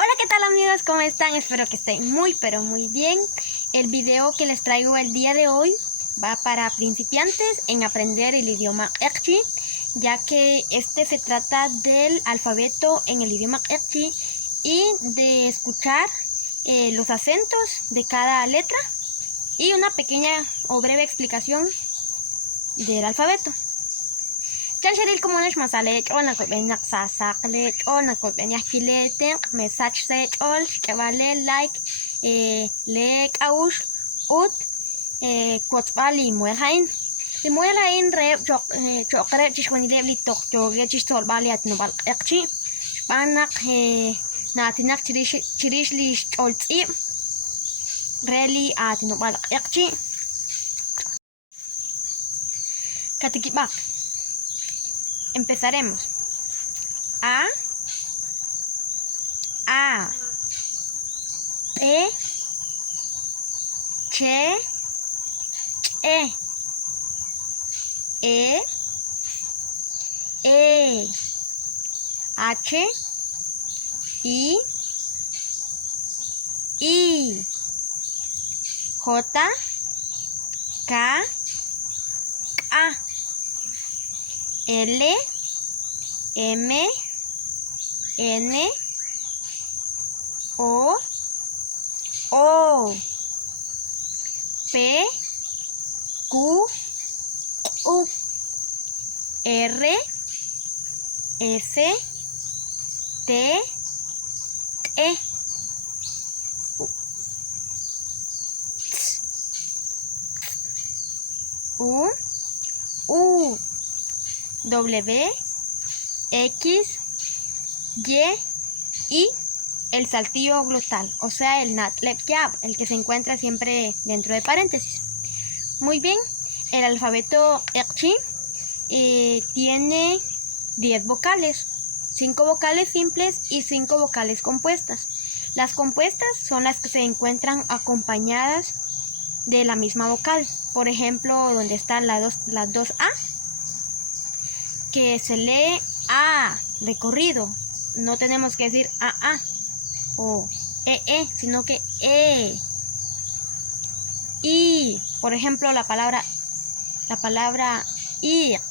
Hola, ¿qué tal amigos? ¿Cómo están? Espero que estén muy pero muy bien. El video que les traigo el día de hoy va para principiantes en aprender el idioma Ekchi, ya que se trata del alfabeto en el idioma Ekchi y de escuchar los acentos de cada letra y una pequeña o breve explicación del alfabeto. Chancheril comunes masale chona ko benak sasakle chona ko benak kilete message se chol kevale like le kaush ut kotbali muelhain li muelhain re chokre chishwanile li tok choge chistol bali atno bal ekchi banak natinak chirish li choltsi reli atno bal ekchi katikibak. Empezaremos. A, E, che, E, H, I, J, K, A, L, M, N, O, P, Q, U, R, S, T, E, U, W, X, Y el saltillo glotal, o sea el Natlep Yab, el que se encuentra siempre dentro de paréntesis. Muy bien, el alfabeto Ekchi tiene 10 vocales, 5 vocales simples y 5 vocales compuestas. Las compuestas son las que se encuentran acompañadas de la misma vocal. Por ejemplo, donde están las dos A, que se lee A de corrido. No tenemos que decir A o sino que E. Y, por ejemplo, la palabra IQ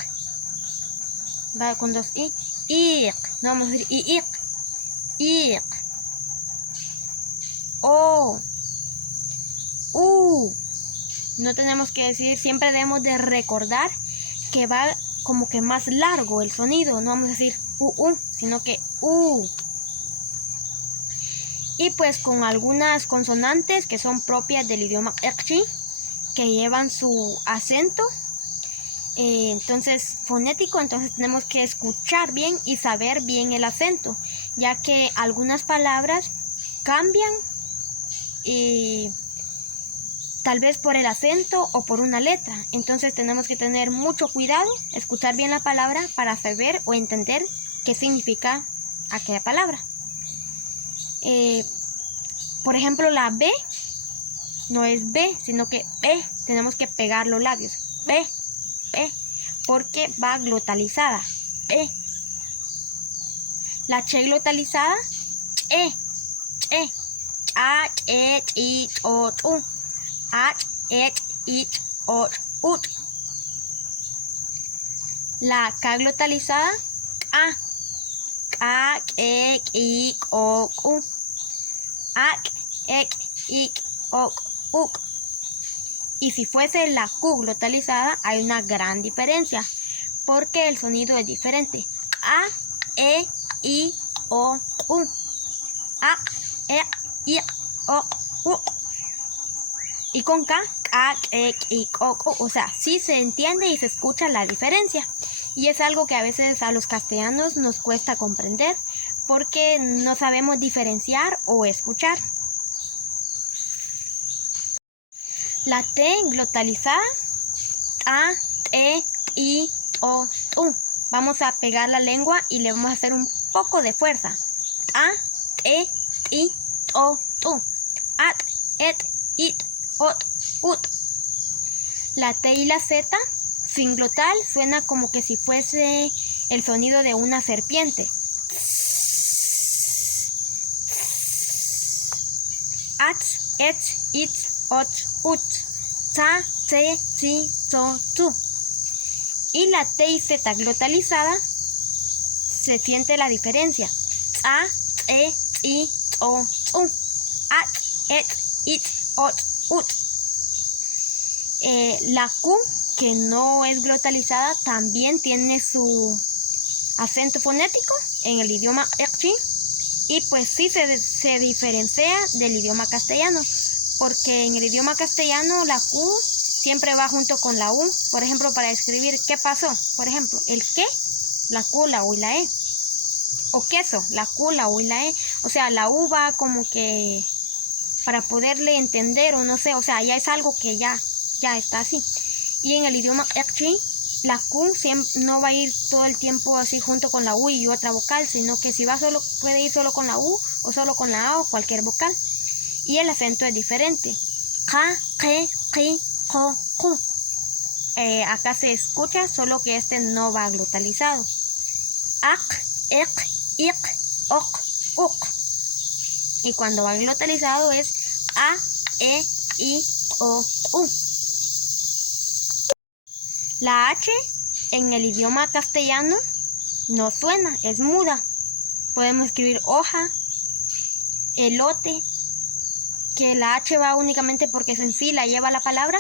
va con dos I. IQ, no vamos a decir IQ. IQ. O. U. No tenemos que decir, siempre debemos de recordar que va como que más largo el sonido. No vamos a decir sino que U. Y pues con algunas consonantes que son propias del idioma Ekchi, que llevan su acento, entonces fonético, entonces tenemos que escuchar bien y saber bien el acento, ya que algunas palabras cambian tal vez por el acento o por una letra. Entonces tenemos que tener mucho cuidado, escuchar bien la palabra para saber o entender qué significa aquella palabra. Por ejemplo, la B no es B, sino que B. Tenemos que pegar los labios. B, porque va glotalizada. B. La che glotalizada, che. A, che, chi, o, u. A, che, ich, o, ut. La K glotalizada, A. K, ke, ki, o, u. Ak, ek, ik, ok, uk. Y si fuese la Q glotalizada, hay una gran diferencia, porque el sonido es diferente. A, e, i, o, u. Ak, ek, ik, ok, uk. Y con K, ak, ek, ik, ok, uk. O sea, sí se entiende y se escucha la diferencia. Y es algo que a veces a los castellanos nos cuesta comprender, porque no sabemos diferenciar o escuchar. La T glotalizada, A, T, I, O, U. Vamos a pegar la lengua y le vamos a hacer un poco de fuerza. A, T, I, O, U. At, et, it, ot, ut. La T y la Z sin glotal suena como que si fuese el sonido de una serpiente. ats, ets, its, ots, uts, ta, te, ti, to, tu. Y la T y Z glotalizada se siente la diferencia. Ta, te, ti, to, tu. At, et, it, ot, ut. La Q, que no es glotalizada, también tiene su acento fonético en el idioma Ekchi, y pues sí se diferencia del idioma castellano, porque en el idioma castellano la Q siempre va junto con la U. Por ejemplo, para escribir qué pasó, por ejemplo, el qué, la Q, la U y la E. O queso, la Q, la U y la E. O sea, la U va como que para poderle entender, o no sé, o sea, ya es algo que ya está así. Y en el idioma Ekchi, la Q no va a ir todo el tiempo así junto con la U y otra vocal, sino que si va solo, puede ir solo con la U o solo con la A o cualquier vocal. Y el acento es diferente. Ka, ke, ki, ko, ku. Acá se escucha, solo que este no va glotalizado. Ak, ek, ik, ok, uk. Y cuando va glotalizado es A, E, I, O, U. La H en el idioma castellano no suena, es muda. Podemos escribir hoja, elote, que la H va únicamente porque en sí la lleva la palabra,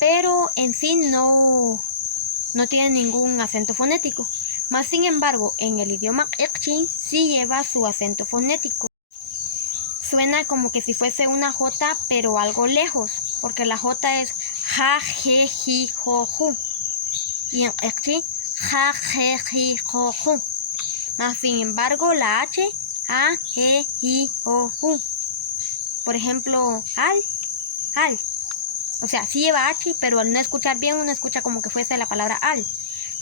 pero en sí no tiene ningún acento fonético. Más sin embargo, en el idioma Ekchi sí lleva su acento fonético. Suena como que si fuese una J, pero algo lejos, porque la J es ja, je, ji, jo, ju. Y en Ekchi, ja, je, ji, jo, ju. Más sin embargo, la H, a, je, ji, jo, ju. Por ejemplo, al. O sea, sí lleva H, pero al no escuchar bien, uno escucha como que fuese la palabra al.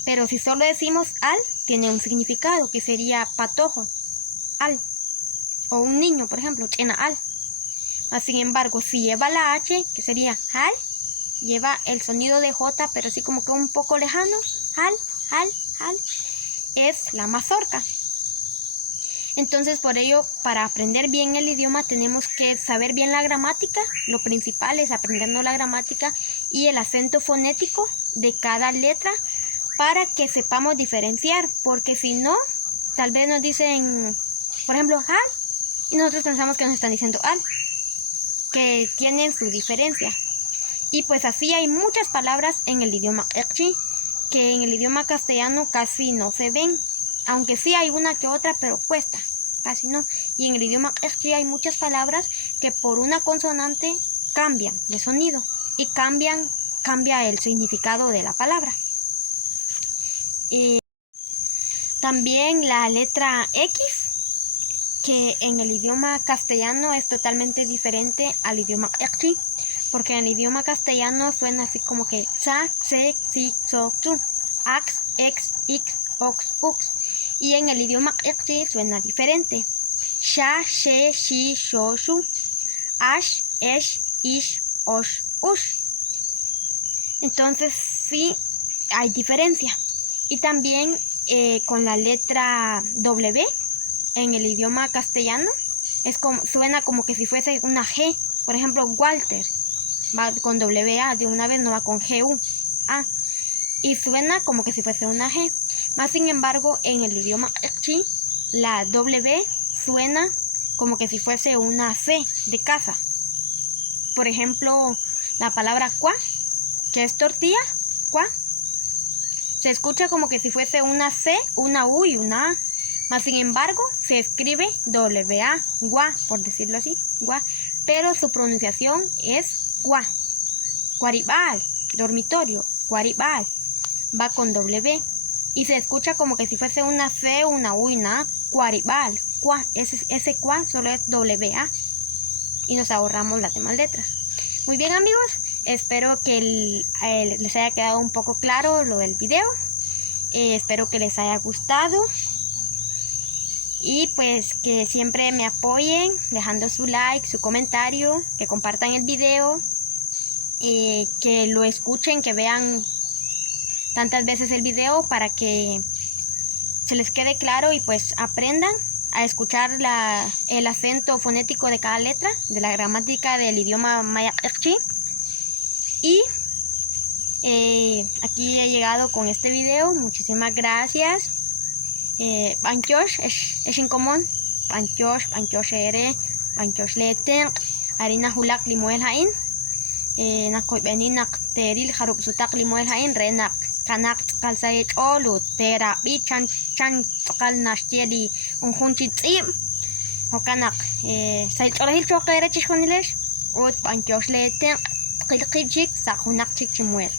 Pero si solo decimos al, tiene un significado, que sería patojo, al. O un niño, por ejemplo, chena al. Sin embargo, si lleva la H, que sería al, lleva el sonido de J, pero así como que un poco lejano, al, es la mazorca. Entonces, por ello, para aprender bien el idioma tenemos que saber bien la gramática. Lo principal es aprendernos la gramática y el acento fonético de cada letra para que sepamos diferenciar, porque si no, tal vez nos dicen, por ejemplo, al, y nosotros pensamos que nos están diciendo al, que tienen su diferencia. Y pues así hay muchas palabras en el idioma Ekchi que en el idioma castellano casi no se ven, aunque sí hay una que otra, pero cuesta, casi no. Y en el idioma Ekchi hay muchas palabras que por una consonante cambian de sonido y cambia el significado de la palabra. Y también la letra X, que en el idioma castellano es totalmente diferente al idioma Ekchi, porque en el idioma castellano suena así como que sa, se, si, so, tu, ax, ex, ix, ox, ux. Y en el idioma Ekchi suena diferente. Sha, she, shi, sho, shu, ash, esh, ish, osh, ush. Entonces sí hay diferencia. Y también con la letra W en el idioma castellano suena como que si fuese una G. Por ejemplo, Walter va con WA de una vez, no va con GU. Y suena como que si fuese una G. Más sin embargo, en el idioma Ekchi, la W suena como que si fuese una C de casa. Por ejemplo, la palabra cua, que es tortilla, cua, se escucha como que si fuese una C, una U y una A. Más sin embargo, se escribe WA, gua, por decirlo así, gua, pero su pronunciación es gua. Guaribal, dormitorio, guaribal, va con W. Y se escucha como que si fuese una C, una U y una A, guaribal, gua. Ese gua solo es WA. Y nos ahorramos las demás letras. Muy bien, amigos, espero que les haya quedado un poco claro lo del video. Espero que les haya gustado. Y pues que siempre me apoyen dejando su like, su comentario, que compartan el video, que lo escuchen, que vean tantas veces el video para que se les quede claro y pues aprendan a escuchar el acento fonético de cada letra de la gramática del idioma maya Iqchi. Y aquí he llegado con este video. Muchísimas gracias. Banchosh es en común. Banchosh ere, Banchosh leten, harina hulak limoel hain. Nakoy beninak teril harup sutak limoel hain renak kanak kalsay olu tera bi chan kal nashtieli unjunchi tsim. Hokanak say chorahil chokere chishonilesh. Ut Banchosh leten qilqichik sa hunak chik chimuel.